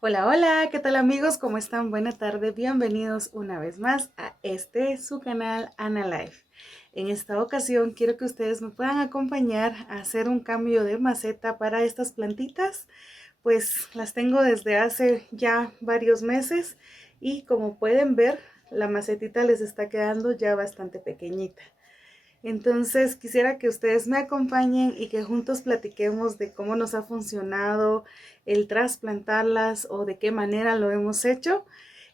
Hola, hola, ¿qué tal amigos? ¿Cómo están? Buena tarde, bienvenidos una vez más a su canal Ana Life. En esta ocasión quiero que ustedes me puedan acompañar a hacer un cambio de maceta para estas plantitas. Pues las tengo desde hace ya varios meses y como pueden ver, la macetita les está quedando ya bastante pequeñita. Entonces quisiera que ustedes me acompañen y que juntos platiquemos de cómo nos ha funcionado el trasplantarlas o de qué manera lo hemos hecho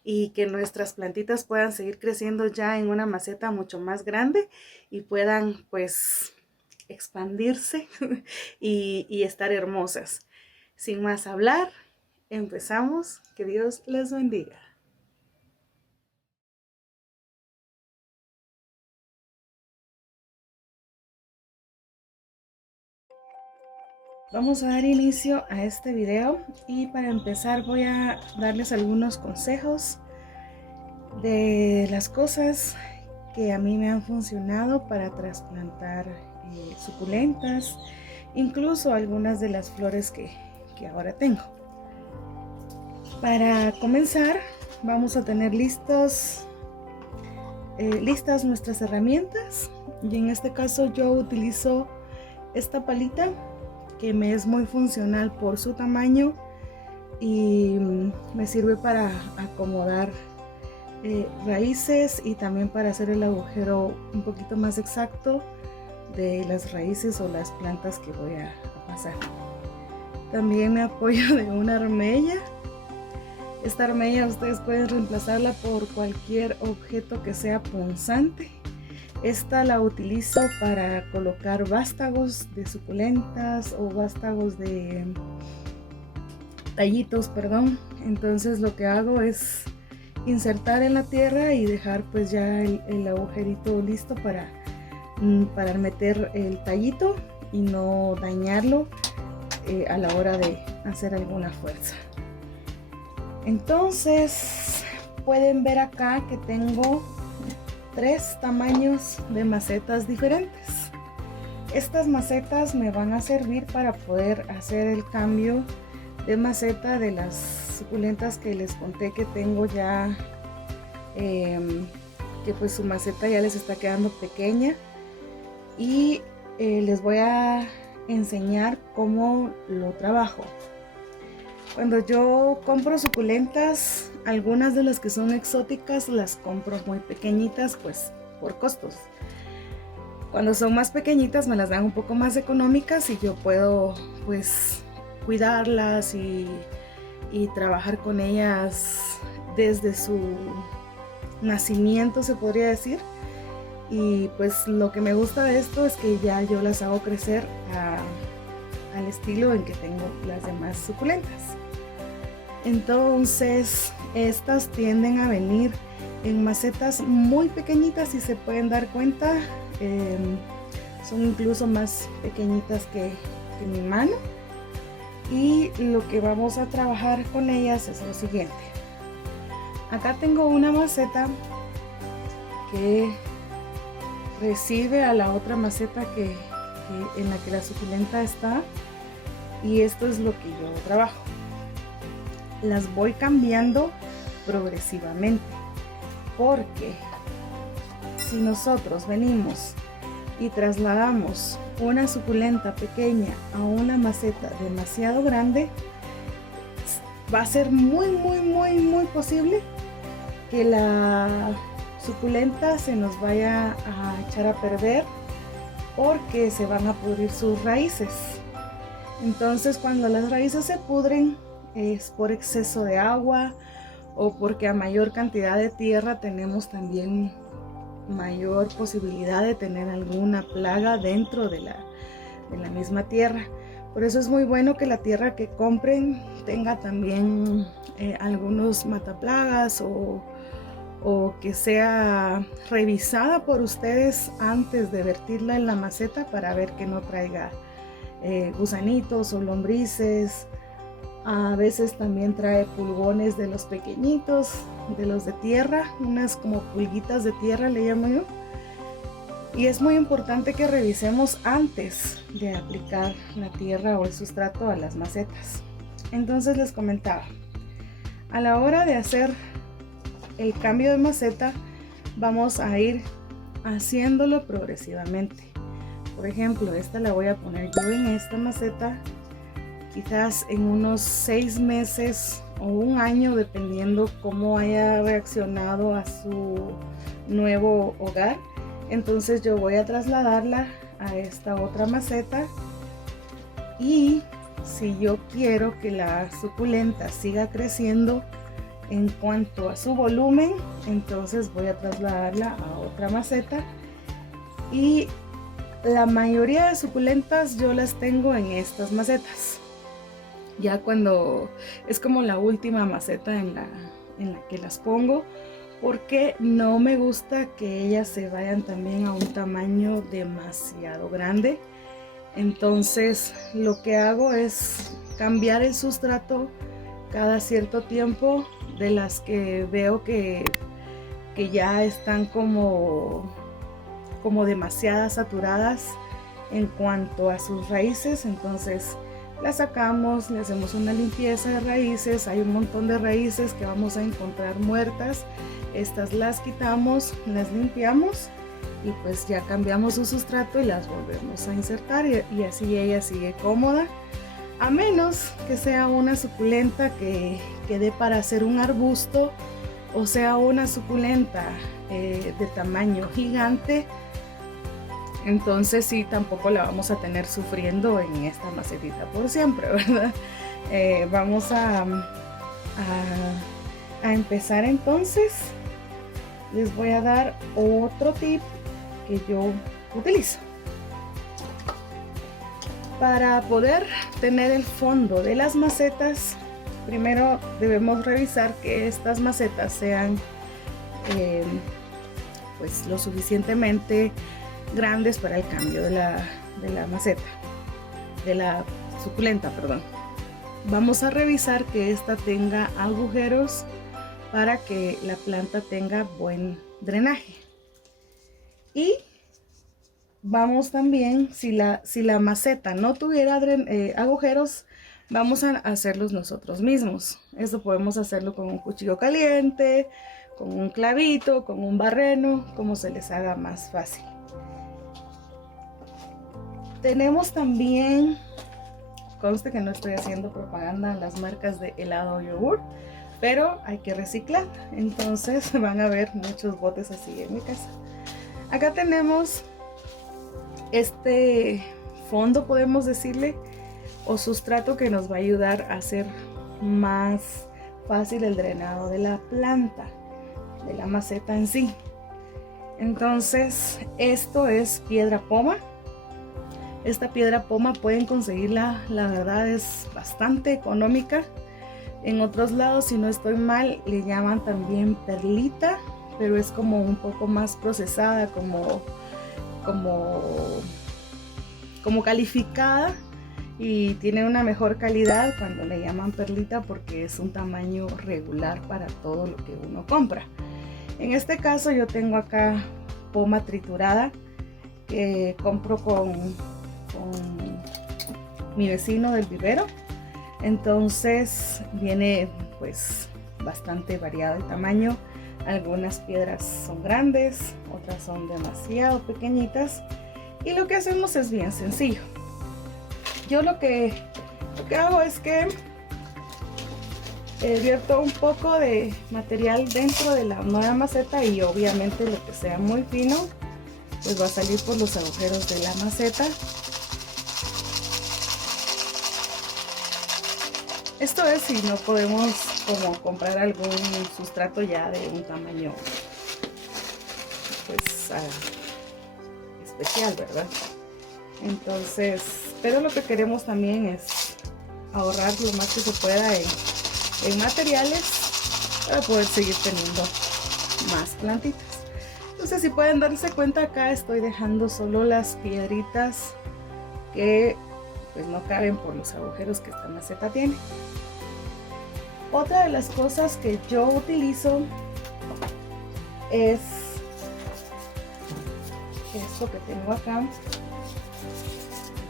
y que nuestras plantitas puedan seguir creciendo ya en una maceta mucho más grande y puedan pues expandirse y estar hermosas. Sin más hablar, empezamos. Que Dios les bendiga. Vamos a dar inicio a este video y para empezar voy a darles algunos consejos de las cosas que a mí me han funcionado para trasplantar suculentas, incluso algunas de las flores que ahora tengo. Para comenzar vamos a tener listas nuestras herramientas y en este caso yo utilizo esta palita que me es muy funcional por su tamaño y me sirve para acomodar raíces y también para hacer el agujero un poquito más exacto de las raíces o las plantas que voy a pasar. También me apoyo de una armella. Esta armella ustedes pueden reemplazarla por cualquier objeto que sea punzante. Esta la utilizo para colocar vástagos de suculentas o vástagos de tallitos, perdón. Entonces lo que hago es insertar en la tierra y dejar pues ya el agujerito listo para meter el tallito y no dañarlo a la hora de hacer alguna fuerza. Entonces pueden ver acá que tengo 3 tamaños de macetas diferentes. Estas macetas me van a servir para poder hacer el cambio de maceta de las suculentas que les conté que tengo ya, que pues su maceta ya les está quedando pequeña y les voy a enseñar cómo lo trabajo. Cuando yo compro suculentas, algunas de las que son exóticas las compro muy pequeñitas pues por costos. Cuando son más pequeñitas me las dan un poco más económicas y yo puedo pues cuidarlas y trabajar con ellas desde su nacimiento, se podría decir. Y pues lo que me gusta de esto es que ya yo las hago crecer al estilo en que tengo las demás suculentas. Entonces estas tienden a venir en macetas muy pequeñitas, si se pueden dar cuenta, son incluso más pequeñitas que mi mano. Y lo que vamos a trabajar con ellas es lo siguiente. Acá tengo una maceta que recibe a la otra maceta en la que la suculenta está, y esto es lo que yo trabajo. Las voy cambiando progresivamente, porque si nosotros venimos y trasladamos una suculenta pequeña a una maceta demasiado grande, va a ser muy posible que la suculenta se nos vaya a echar a perder porque se van a pudrir sus raíces. Entonces cuando las raíces se pudren es por exceso de agua o porque a mayor cantidad de tierra tenemos también mayor posibilidad de tener alguna plaga dentro de la misma tierra. Por eso es muy bueno que la tierra que compren tenga también algunos mataplagas o que sea revisada por ustedes antes de vertirla en la maceta para ver que no traiga gusanitos o lombrices. A veces también trae pulgones de los pequeñitos, de los de tierra, unas como pulguitas de tierra le llamo yo. Y es muy importante que revisemos antes de aplicar la tierra o el sustrato a las macetas. Entonces les comentaba, a la hora de hacer el cambio de maceta, vamos a ir haciéndolo progresivamente. Por ejemplo, esta la voy a poner yo en esta maceta, quizás en unos 6 meses o un año, dependiendo cómo haya reaccionado a su nuevo hogar. Entonces yo voy a trasladarla a esta otra maceta, y si yo quiero que la suculenta siga creciendo en cuanto a su volumen, entonces voy a trasladarla a otra maceta. Y la mayoría de suculentas yo las tengo en estas macetas. Ya cuando es como la última maceta en la que las pongo, porque no me gusta que ellas se vayan también a un tamaño demasiado grande. Entonces lo que hago es cambiar el sustrato cada cierto tiempo, de las que veo que ya están como demasiadas saturadas en cuanto a sus raíces. Entonces las sacamos, le hacemos una limpieza de raíces. Hay un montón de raíces que vamos a encontrar muertas. Estas las quitamos, las limpiamos y pues ya cambiamos su sustrato y las volvemos a insertar, y así ella sigue cómoda, a menos que sea una suculenta que dé para hacer un arbusto, o sea una suculenta de tamaño gigante. Entonces sí, tampoco la vamos a tener sufriendo en esta macetita por siempre, ¿verdad? Vamos a empezar entonces. Les voy a dar otro tip que yo utilizo. Para poder tener el fondo de las macetas, primero debemos revisar que estas macetas sean pues lo suficientemente grandes para el cambio de la maceta, de la suculenta, perdón. Vamos a revisar que esta tenga agujeros para que la planta tenga buen drenaje. Y vamos también, si la maceta no tuviera agujeros, vamos a hacerlos nosotros mismos. Esto podemos hacerlo con un cuchillo caliente, con un clavito, con un barreno, como se les haga más fácil. Tenemos también, conste que no estoy haciendo propaganda a las marcas de helado o yogur, pero hay que reciclar. Entonces van a ver muchos botes así en mi casa. Acá tenemos este fondo, podemos decirle, o sustrato, que nos va a ayudar a hacer más fácil el drenado de la planta, de la maceta en sí. Entonces esto es piedra poma. Esta piedra poma pueden conseguirla, la verdad es bastante económica. En otros lados, si no estoy mal, le llaman también perlita, pero es como un poco más procesada, como calificada, y tiene una mejor calidad cuando le llaman perlita, porque es un tamaño regular para todo lo que uno compra. En este caso yo tengo acá poma triturada que compro con mi vecino del vivero. Entonces viene pues bastante variado el tamaño. Algunas piedras son grandes, otras son demasiado pequeñitas, y lo que hacemos es bien sencillo. Yo lo que hago es que vierto un poco de material dentro de la nueva maceta, y obviamente lo que sea muy fino pues va a salir por los agujeros de la maceta. Esto es si no podemos como comprar algún sustrato ya de un tamaño pues especial, ¿verdad? Entonces, pero lo que queremos también es ahorrar lo más que se pueda en materiales para poder seguir teniendo más plantitas. Entonces, si pueden darse cuenta, acá estoy dejando solo las piedritas que pues no caben por los agujeros que esta maceta tiene. Otra de las cosas que yo utilizo es esto que tengo acá,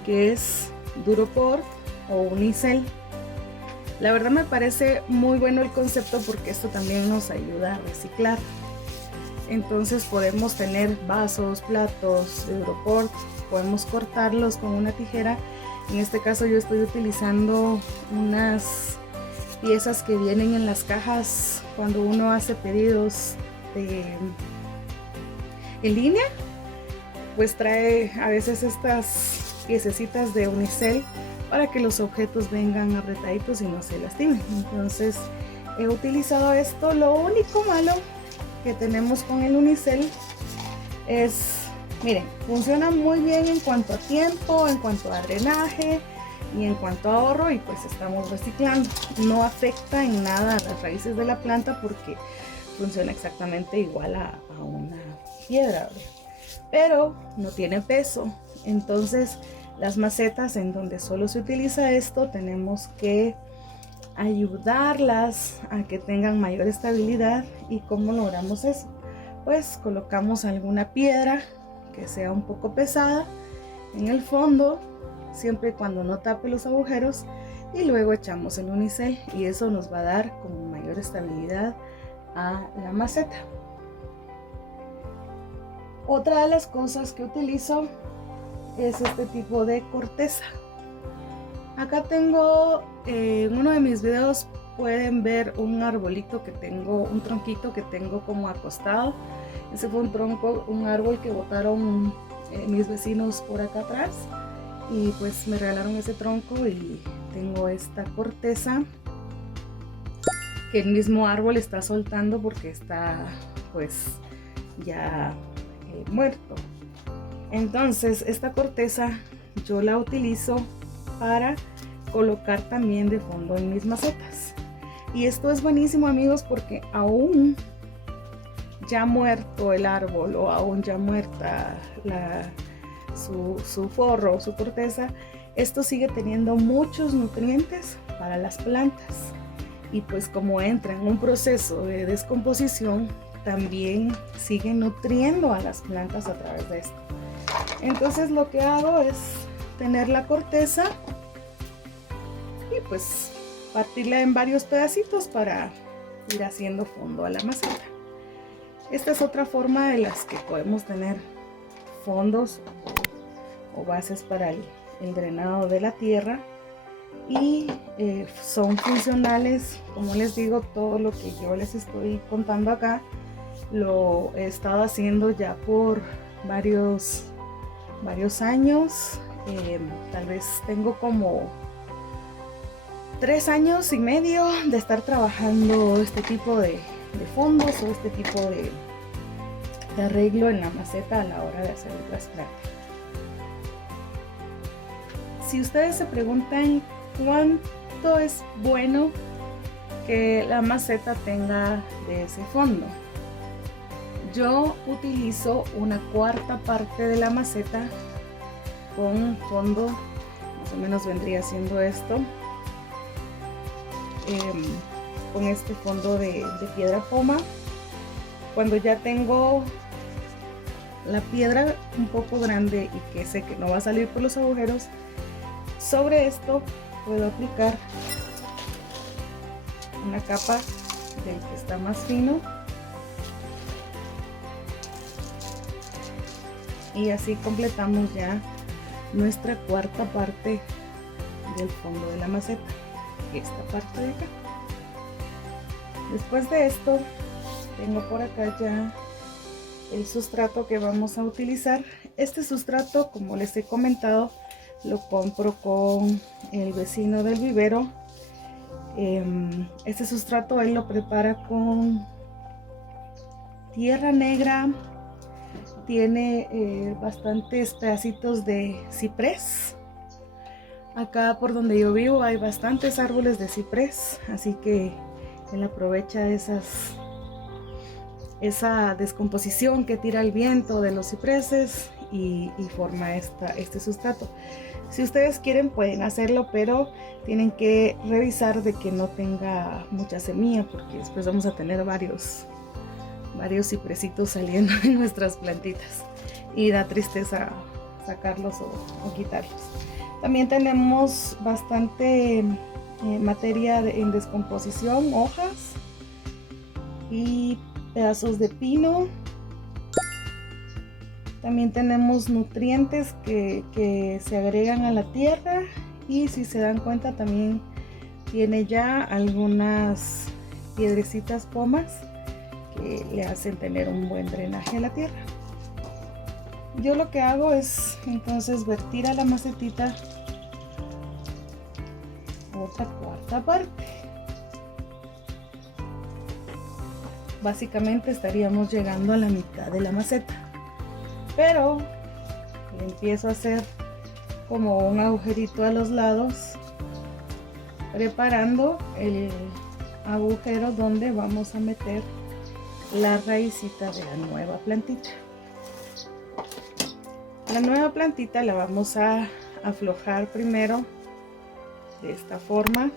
que es Duroport o Unicel. La verdad me parece muy bueno el concepto porque esto también nos ayuda a reciclar. Entonces podemos tener vasos, platos de Europort, podemos cortarlos con una tijera. En este caso yo estoy utilizando unas piezas que vienen en las cajas cuando uno hace pedidos en línea, pues trae a veces estas piececitas de unicel para que los objetos vengan apretaditos y no se lastimen. Entonces he utilizado esto. Lo único malo que tenemos con el unicel es, miren, funciona muy bien en cuanto a tiempo, en cuanto a drenaje y en cuanto a ahorro, y pues estamos reciclando. No afecta en nada a las raíces de la planta porque funciona exactamente igual a una piedra, ¿verdad? Pero no tiene peso. Entonces las macetas en donde solo se utiliza esto, tenemos que ayudarlas a que tengan mayor estabilidad. ¿Y cómo logramos eso? Pues colocamos alguna piedra que sea un poco pesada en el fondo, siempre y cuando no tape los agujeros, y luego echamos el unicel y eso nos va a dar como mayor estabilidad a la maceta. Otra de las cosas que utilizo es este tipo de corteza. Acá tengo, en uno de mis videos pueden ver un arbolito que tengo, un tronquito que tengo como acostado. Ese fue un árbol que botaron mis vecinos por acá atrás, y pues me regalaron ese tronco, y tengo esta corteza que el mismo árbol está soltando porque está pues ya muerto. Entonces esta corteza yo la utilizo para colocar también de fondo en mis macetas, y esto es buenísimo, amigos, porque aún ya muerto el árbol o aún ya muerta su forro, su corteza, esto sigue teniendo muchos nutrientes para las plantas, y pues como entra en un proceso de descomposición, también sigue nutriendo a las plantas a través de esto. Entonces lo que hago es tener la corteza y pues partirla en varios pedacitos para ir haciendo fondo a la maceta. Esta es otra forma de las que podemos tener fondos o bases para el drenado de la tierra, y son funcionales. Como les digo, todo lo que yo les estoy contando acá lo he estado haciendo ya por varios años. Tal vez tengo como 3 años y medio de estar trabajando este tipo de fondos o este tipo de arreglo en la maceta a la hora de hacer el trasplante. Si ustedes se preguntan cuánto es bueno que la maceta tenga de ese fondo, yo utilizo 1/4 parte de la maceta con fondo, más o menos vendría siendo esto, con este fondo de piedra poma. Cuando ya tengo la piedra un poco grande y que sé que no va a salir por los agujeros, sobre esto puedo aplicar una capa del que está más fino, y así completamos ya nuestra 1/4 parte del fondo de la maceta, esta parte de acá. Después de esto tengo por acá ya el sustrato que vamos a utilizar. Este sustrato, como les he comentado, lo compro con el vecino del vivero. Este sustrato él lo prepara con tierra negra, tiene bastantes pedacitos de ciprés. Acá por donde yo vivo hay bastantes árboles de ciprés, así que él aprovecha esa descomposición que tira el viento de los cipreses y forma este sustrato. Si ustedes quieren pueden hacerlo, pero tienen que revisar de que no tenga mucha semilla, porque después vamos a tener varios cipresitos saliendo en nuestras plantitas y da tristeza sacarlos o quitarlos. También tenemos bastante materia en descomposición, hojas y pedazos de pino. También tenemos nutrientes que se agregan a la tierra, y si se dan cuenta también tiene ya algunas piedrecitas pomas que le hacen tener un buen drenaje a la tierra. Yo lo que hago es entonces vertir a la macetita otra cuarta parte. Básicamente estaríamos llegando a la mitad de la maceta, pero le empiezo a hacer como un agujerito a los lados, preparando el agujero donde vamos a meter la raicita de la nueva plantita. La nueva plantita la vamos a aflojar primero de esta forma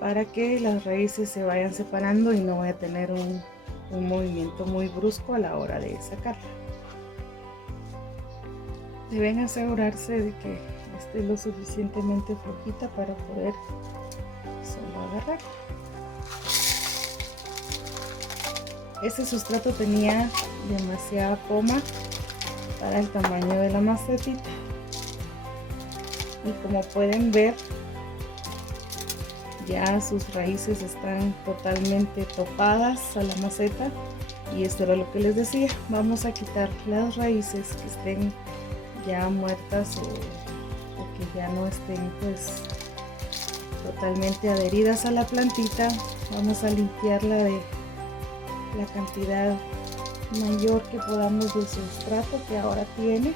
para que las raíces se vayan separando y no vaya a tener un movimiento muy brusco a la hora de sacarla. Deben asegurarse de que esté lo suficientemente flojita para poder solo agarrar. Este sustrato tenía demasiada poma para el tamaño de la macetita, y como pueden ver ya sus raíces están totalmente topadas a la maceta, y esto era lo que les decía. Vamos a quitar las raíces que estén ya muertas o que ya no estén pues totalmente adheridas a la plantita. Vamos a limpiarla de la cantidad mayor que podamos de sustrato que ahora tiene.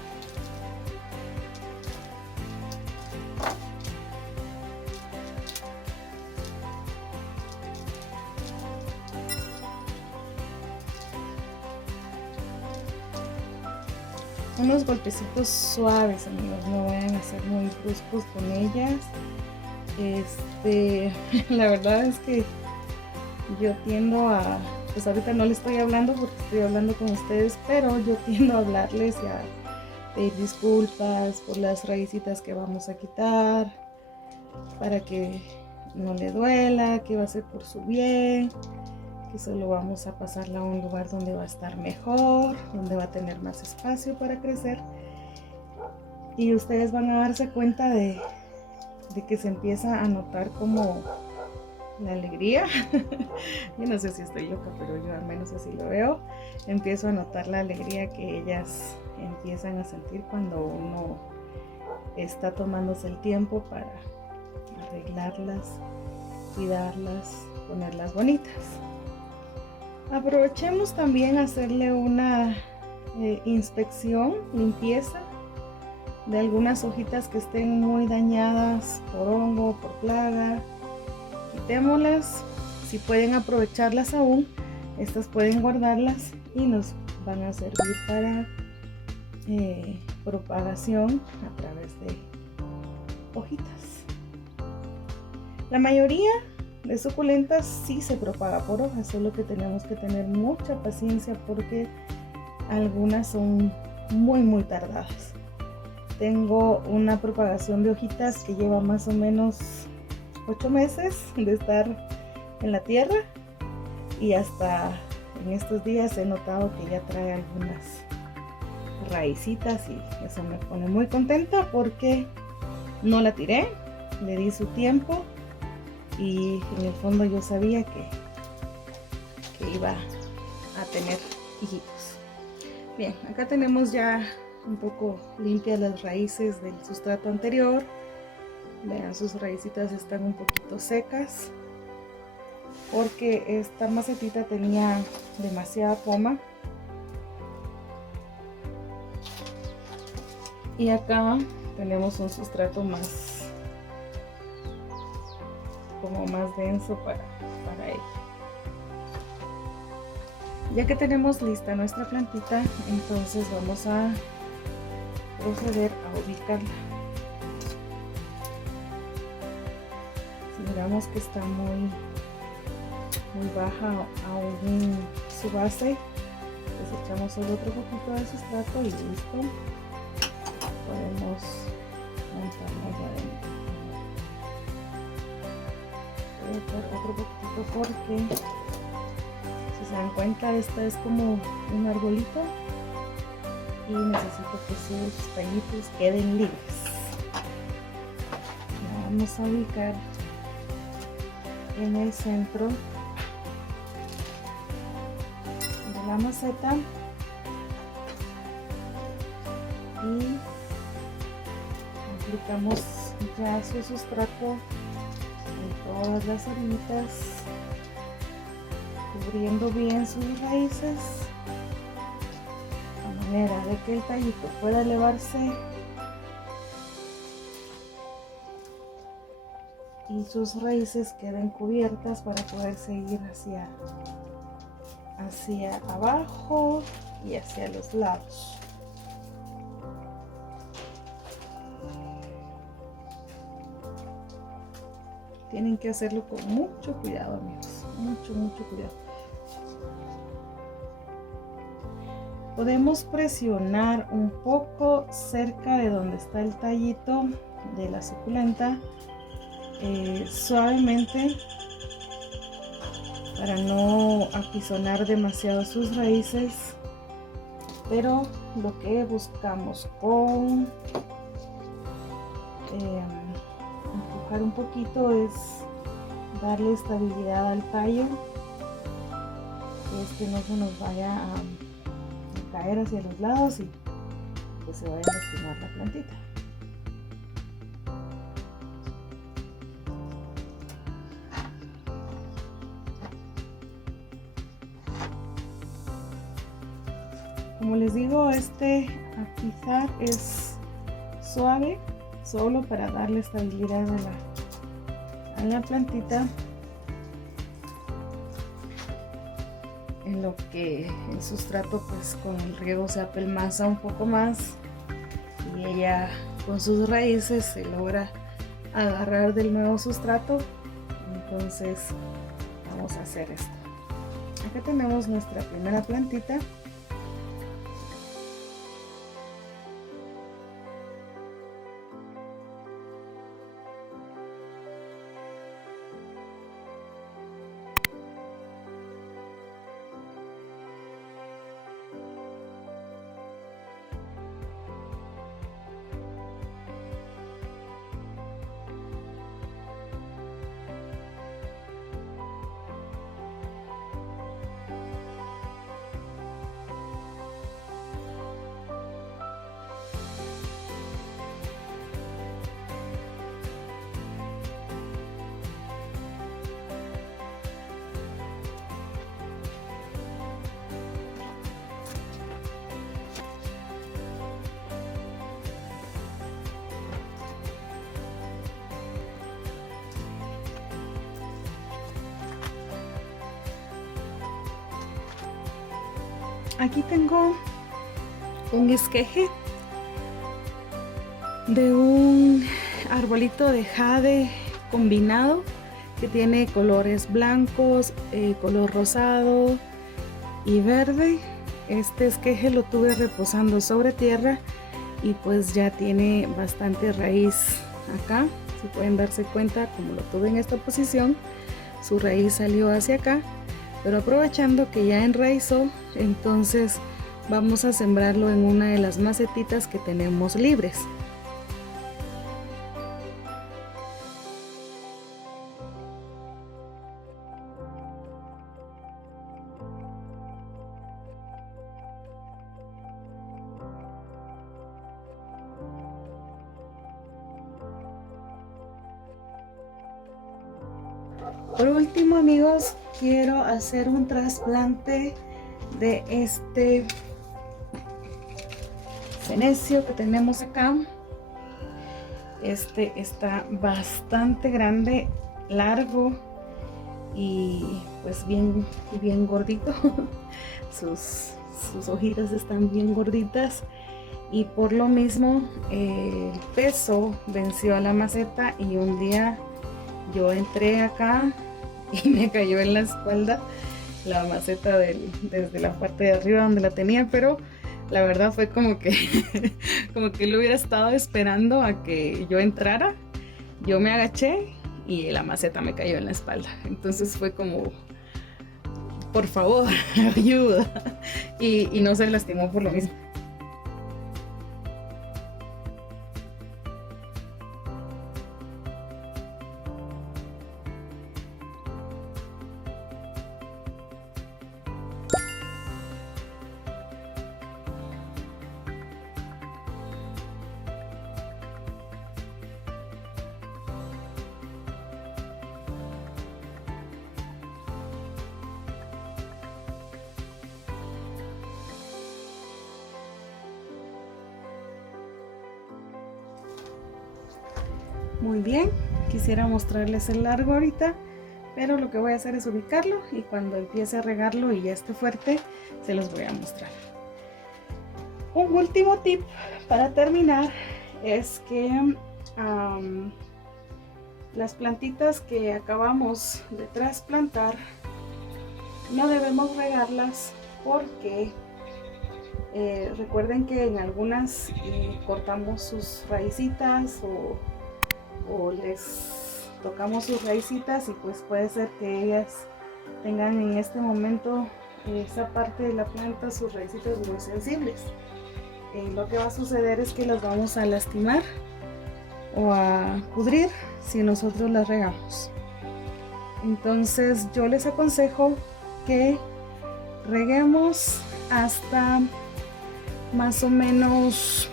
Unos golpecitos suaves, amigos, no vayan a ser muy bruscos con ellas. La verdad es que yo tiendo a, pues ahorita no les estoy hablando porque estoy hablando con ustedes, pero yo tiendo a hablarles y a pedir disculpas por las raícitas que vamos a quitar, para que no le duela, que va a ser por su bien, que solo vamos a pasarla a un lugar donde va a estar mejor, donde va a tener más espacio para crecer, y ustedes van a darse cuenta de que se empieza a notar como la alegría. Yo no sé si estoy loca, pero yo al menos así lo veo. Empiezo a notar la alegría que ellas empiezan a sentir cuando uno está tomándose el tiempo para arreglarlas, cuidarlas, ponerlas bonitas. Aprovechemos también hacerle una inspección, limpieza de algunas hojitas que estén muy dañadas por hongo, por plaga. Quitémoslas. Si pueden aprovecharlas aún, estas pueden guardarlas y nos van a servir para propagación a través de hojitas. La mayoría de suculentas sí se propaga por hojas, solo que tenemos que tener mucha paciencia porque algunas son muy tardadas. Tengo una propagación de hojitas que lleva más o menos 8 meses de estar en la tierra, y hasta en estos días he notado que ya trae algunas raicitas, y eso me pone muy contenta porque no la tiré, le di su tiempo, y en el fondo yo sabía que iba a tener hijitos. Bien, acá tenemos ya un poco limpias las raíces del sustrato anterior. Vean, sus raícitas están un poquito secas porque esta macetita tenía demasiada poma. Y acá tenemos un sustrato más denso para ella. Ya que tenemos lista nuestra plantita, entonces vamos a proceder a ubicarla. Si miramos que está muy baja aún su base, pues echamos solo otro poquito de sustrato y listo. Podemos montarla ya dentro. voy a echar otro poquito porque si se dan cuenta esta es como un arbolito y necesito que sus tallitos queden libres. La vamos a ubicar en el centro de la maceta y aplicamos ya su sustrato en todas las orillitas, cubriendo bien sus raíces de manera de que el tallito pueda elevarse y sus raíces queden cubiertas para poder seguir hacia abajo y hacia los lados. Tienen que hacerlo con mucho cuidado, amigos, mucho cuidado. Podemos presionar un poco cerca de donde está el tallito de la suculenta, suavemente, para no apisonar demasiado sus raíces, pero lo que buscamos con empujar un poquito es darle estabilidad al tallo, que no se nos vaya a caer hacia los lados y que se vaya a lastimar la plantita. Como les digo, este apizar es suave, solo para darle estabilidad a la plantita, en lo que el sustrato pues con el riego se apelmaza un poco más y ella con sus raíces se logra agarrar del nuevo sustrato. Entonces vamos a hacer esto. Acá tenemos nuestra primera plantita. Aquí tengo un esqueje de un arbolito de jade combinado que tiene colores blancos, color rosado y verde. Este esqueje lo tuve reposando sobre tierra y pues ya tiene bastante raíz acá. Si pueden darse cuenta, como lo tuve en esta posición, su raíz salió hacia acá. Pero aprovechando que ya enraizó, entonces vamos a sembrarlo en una de las macetitas que tenemos libres. Por último, amigos, quiero hacer un trasplante de este fenecio que tenemos acá. Este está bastante grande, largo y pues bien gordito. Sus hojitas están bien gorditas y por lo mismo el peso venció a la maceta y un día yo entré acá y me cayó en la espalda la maceta desde la parte de arriba donde la tenía, pero la verdad fue como que como que lo hubiera estado esperando a que yo entrara. Yo me agaché y la maceta me cayó en la espalda. Entonces fue como, por favor, ayuda. Y no se lastimó por lo mismo. Muy bien, quisiera mostrarles el largo ahorita, pero lo que voy a hacer es ubicarlo y cuando empiece a regarlo y ya esté fuerte, se los voy a mostrar. Un último tip para terminar es que las plantitas que acabamos de trasplantar no debemos regarlas porque recuerden que en algunas cortamos sus raícitas o les tocamos sus raícitas y pues puede ser que ellas tengan en este momento esa parte de la planta sus raícitas muy sensibles. Lo que va a suceder es que las vamos a lastimar o a pudrir si nosotros las regamos. Entonces yo les aconsejo que reguemos hasta más o menos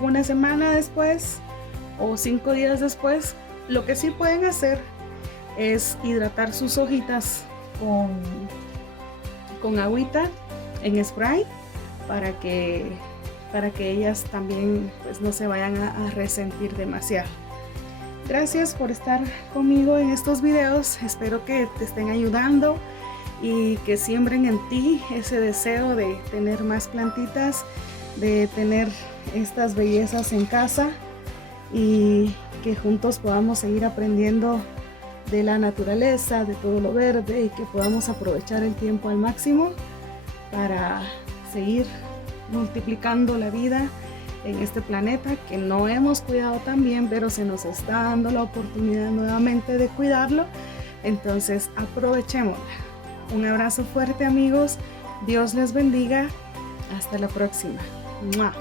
una semana después o 5 días después. Lo que sí pueden hacer es hidratar sus hojitas con agüita en spray para que ellas también pues no se vayan a resentir demasiado. Gracias por estar conmigo en estos videos, espero que te estén ayudando y que siembren en ti ese deseo de tener más plantitas, de tener estas bellezas en casa y que juntos podamos seguir aprendiendo de la naturaleza, de todo lo verde y que podamos aprovechar el tiempo al máximo para seguir multiplicando la vida en este planeta que no hemos cuidado tan bien, pero se nos está dando la oportunidad nuevamente de cuidarlo, entonces aprovechémosla. Un abrazo fuerte amigos, Dios les bendiga, hasta la próxima. ¡Mua!